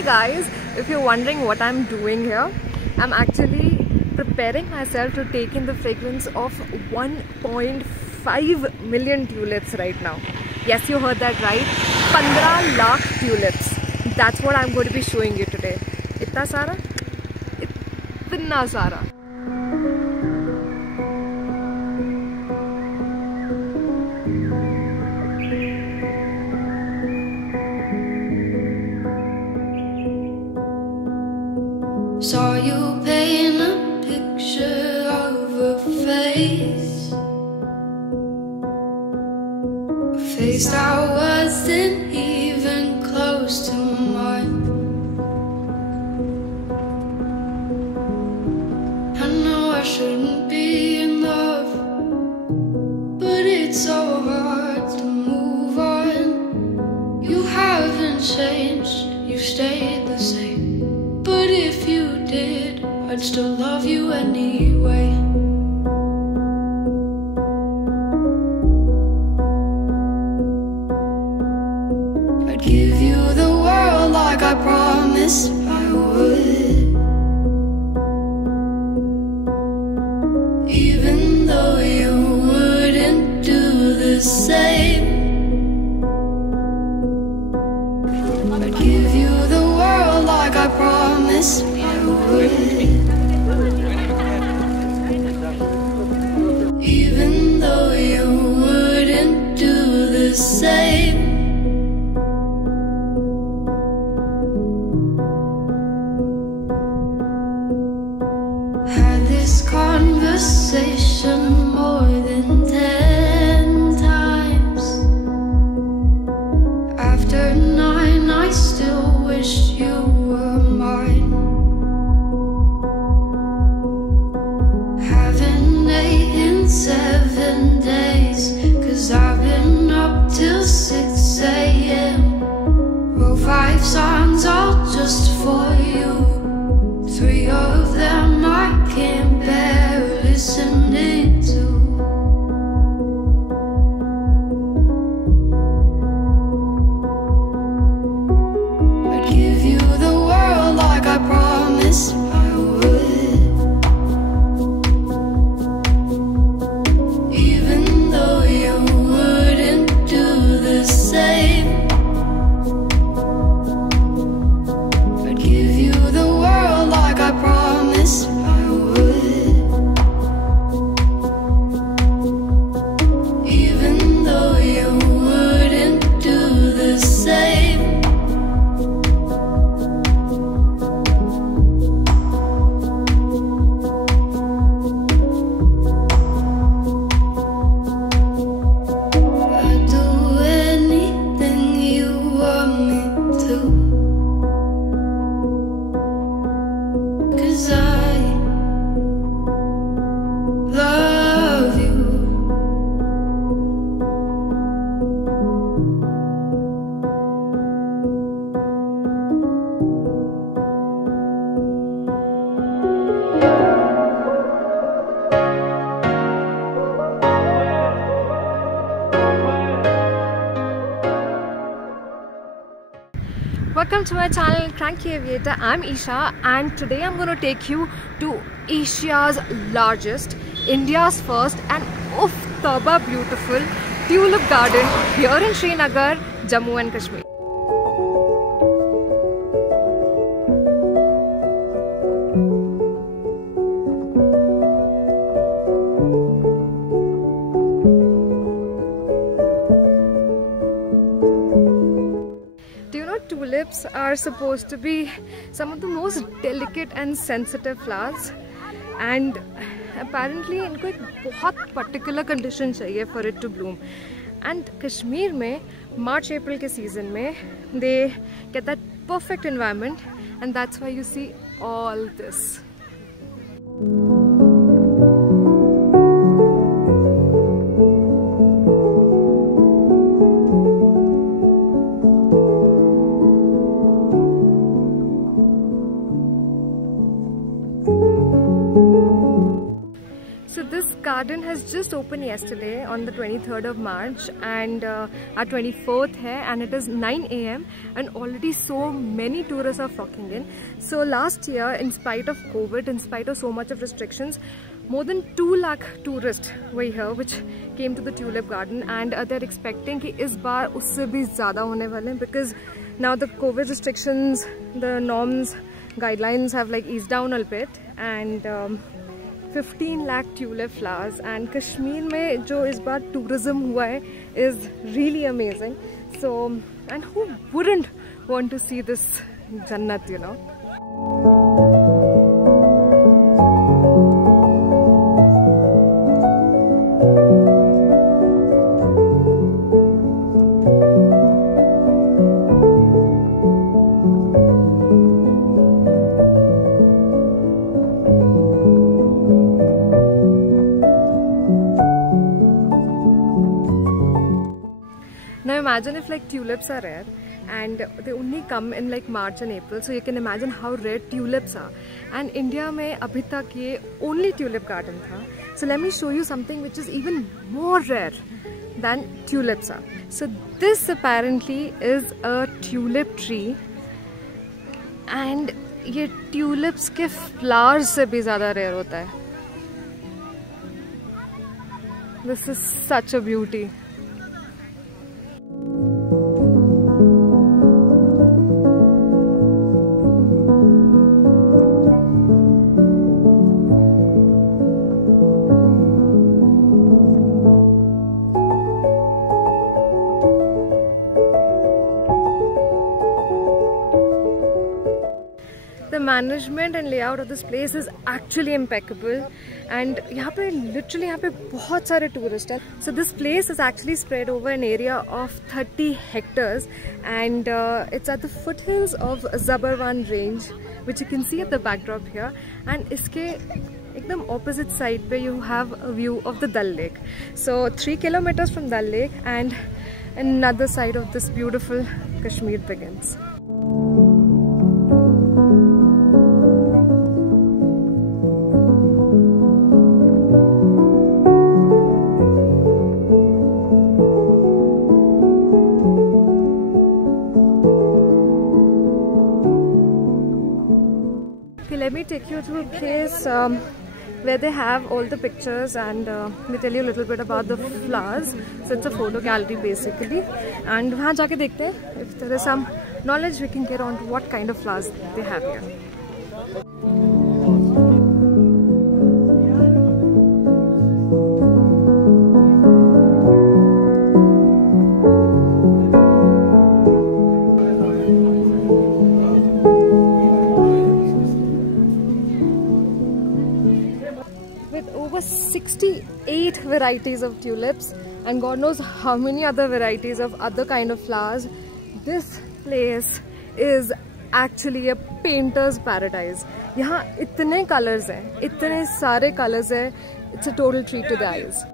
Hey guys, if you're wondering what I'm doing here, I'm actually preparing myself to take in the fragrance of 1.5 million tulips right now. Yes, you heard that right. 15 lakh tulips. That's what I'm going to be showing you today. Itna sara? Itna sara. Saw you paint a picture of a face that wasn't even close to mine. I know I shouldn't be in love, but it's so hard to move on. You haven't changed, you stayed the same. But if you did, I'd still love you anyway. I'd give you the world like I promised I would, even though you wouldn't do the same. I'd give you the world like I promised I would, even though you wouldn't do the same. Had this conversation more than 10 times. After 9 I still wish you were mine. Haven't ate in 7 days, 'cause I've been up till 6 AM. Wrote 5 songs all just for you. 3 of them I can't bear listening to. I'd give you the world like I promised I would, even though you wouldn't do the same. I'd give you the world like I promised I would, even though you wouldn't do the same. I'd do anything you want me to, 'cause I love you. Welcome to my channel Cranky Aviator. I'm Isha and today I'm going to take you to Asia's largest, India's first and oof tauba beautiful tulip garden here in Srinagar, Jammu and Kashmir. Tulips are supposed to be some of the most delicate and sensitive flowers, and apparently इनको एक बहुत particular condition चाहिए for it to bloom. And Kashmir में March-April के season में they get that perfect environment, and that's why you see all this. garden has just opened yesterday on the 23rd of March, and our 24th hai, and it is 9 AM and already so many tourists are flocking in. So last year, in spite of COVID, in spite of so much of restrictions, more than 2 lakh tourists were here which came to the Tulip Garden, and they're expecting कि इस बार उससे भी ज़्यादा होने वाले हैं because now the COVID restrictions, the norms, guidelines have like eased down a bit, and 15 lakh tulip flowers, and Kashmir में जो इस बार tourism हुआ है is really amazing. So, and who wouldn't want to see this jannat, you know? Now imagine if like tulips are rare and they only come in like March and April, so you can imagine how rare tulips are. And India में अभी तक ये only tulip garden था. So let me show you something which is even more rare than tulips are. So this apparently is a tulip tree, and ये tulips के flowers से भी ज़्यादा rare होता है. This is such a beauty. The management and layout of this place is actually impeccable, and यहाँ पे literally यहाँ पे बहुत सारे tourists हैं. So this place is actually spread over an area of 30 hectares, and it's at the foothills of Zabarwan Range, which you can see at the backdrop here. And इसके एकदम opposite side पे you have a view of the Dal Lake. So 3 kilometers from Dal Lake, and another side of this beautiful Kashmir begins. Let me take you to a place where they have all the pictures, and they tell you a little bit about the flowers. So it's a photo gallery basically, and वहाँ जाके देखते हैं if there is some knowledge we can get on to what kind of flowers they have here. Over 68 varieties of tulips and God knows how many other varieties of other kind of flowers, this place is actually a painter's paradise. यहाँ इतने colors हैं, इतने सारे colors हैं, it's a total treat to the eyes.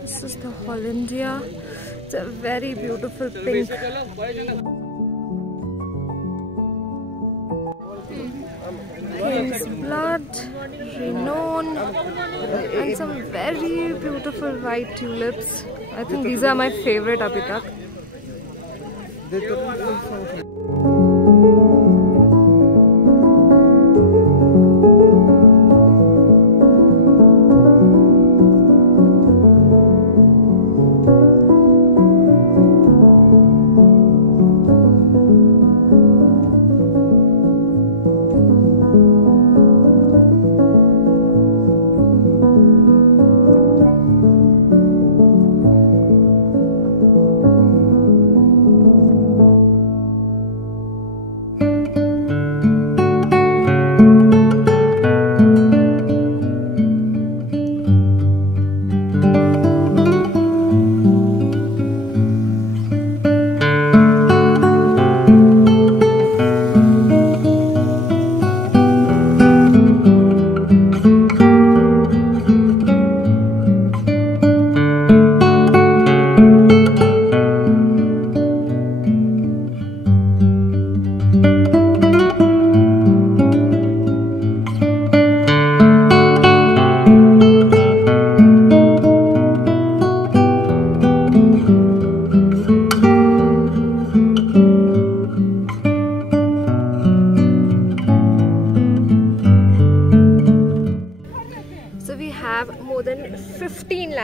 This is the Hollandia. It's a very beautiful pink. King's blood, renown, and some very beautiful white tulips. I think these are my favorite abhi tak.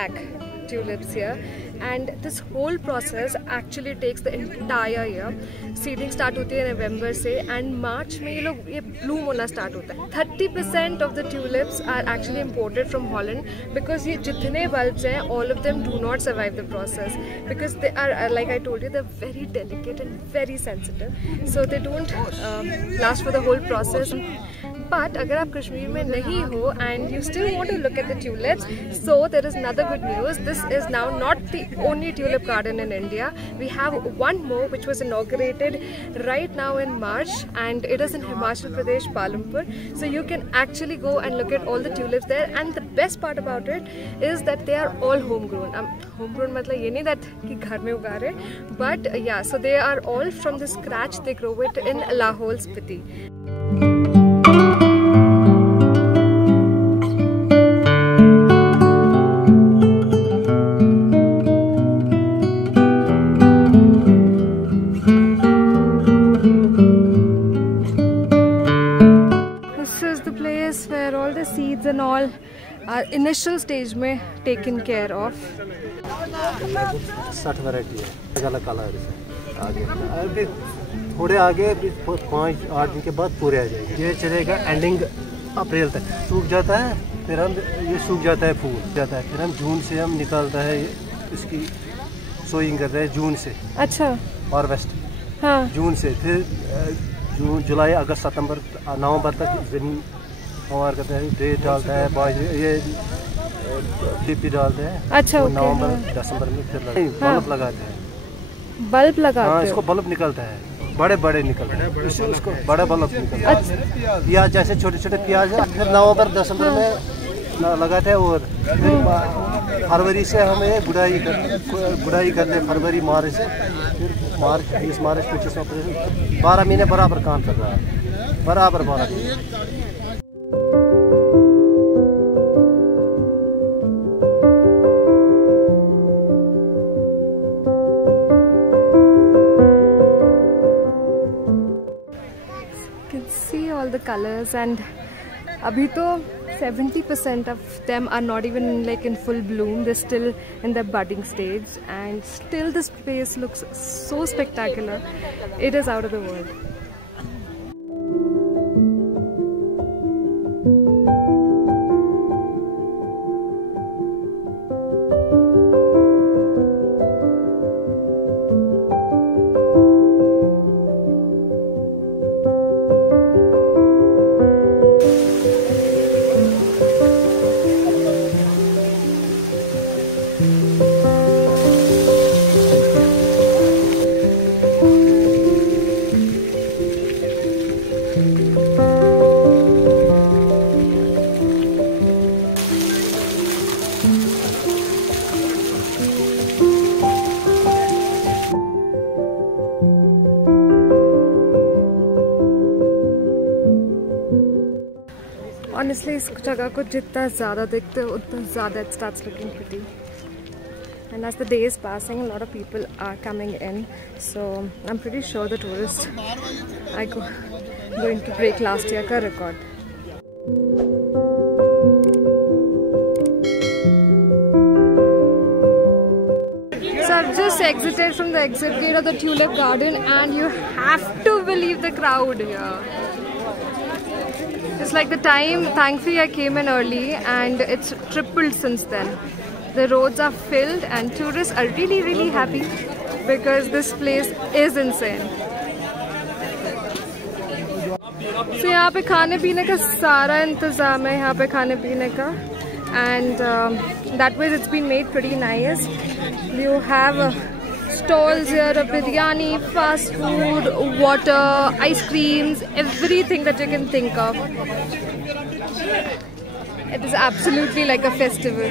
lakh tulips here, and this whole process actually takes the entire year. Seeding start होती है November से, and March में ये bloom होना start होता है. 30% of the tulips are actually imported from Holland because ये जितने bulbs हैं, all of them do not survive the process because they are, like I told you, they're very delicate and very sensitive, so they don't last for the whole process. But अगर आप कश्मीर में नहीं हो and you still want to look at the tulips, so there is another good news. This is now not the only tulip garden in India. We have one more which was inaugurated right now in March, and it is in Himachal Pradesh, Palampur. So you can actually go and look at all the tulips there, and the best part about it is that they are all homegrown. Homegrown मतलब ये नहीं that कि घर में उगा रहे, but yeah, so they are all from the scratch. They grow it in Lahore, Spiti. Where all the seeds and all are initial stage में taken care of. 60 variety है, अलग कलर है. आगे थोड़े आगे 5-8 दिन के बाद पूरे आ जाएंगे. ये चलेगा एंडिंग अप्रैल तक. सूख जाता है, फिर हम ये सूख जाता है, फूल जाता है, फिर हम जून से हम निकालता है इसकी सोइंग करते हैं जून से. अच्छा. हार्वेस्ट. हाँ. जून से फिर जून, जुलाई, अगस्त, सितंबर, नवंबर तक जमीन हमारे करते हैं. रेत डालता है, बाजरे, ये टिप्पी डालते हैं. अच्छा. नवंबर दिसंबर में फिर बल्ब लगाते हैं. बल्ब लगाते हैं? हाँ, इसको बल्ब निकलता है, बड़े बड़े निकलते हैं, इससे उसको बड़ा बल्ब निकलता है. प्याज जैसे छोटे छोटे प्याज है, फिर नवंबर दिसंबर में लगाते हैं. और फिर फरवरी से हमें गुड़ाई करते हैं. फरवरी मार्च से फिर मार्च 20 मार्च 25 अप्रैल 12 महीने बराबर काम कर रहा है. बराबर 12 महीने. The colors, and abhi to 70% of them are not even like in full bloom. They're still in the budding stage, and still this place looks so spectacular. It is out of the world. Honestly, इस जगह को जितना ज़्यादा देखते हो उतना ज़्यादा it starts looking pretty. And as the day is passing, a lot of people are coming in. So I'm pretty sure the tourists are going to break last year ka record. So I've just exited from the exit gate of the Tulip Garden, and you have to believe the crowd here. It's like the time, thankfully I came in early, and it's tripled since then. The roads are filled and tourists are really happy because this place is insane. So यहाँ पे खाने पीने का सारा इंतज़ाम है यहाँ पे खाने पीने का, and that way it's been made pretty nice. You have stalls here of biryani, fast food, water, ice creams, everything that you can think of. It is absolutely like a festival.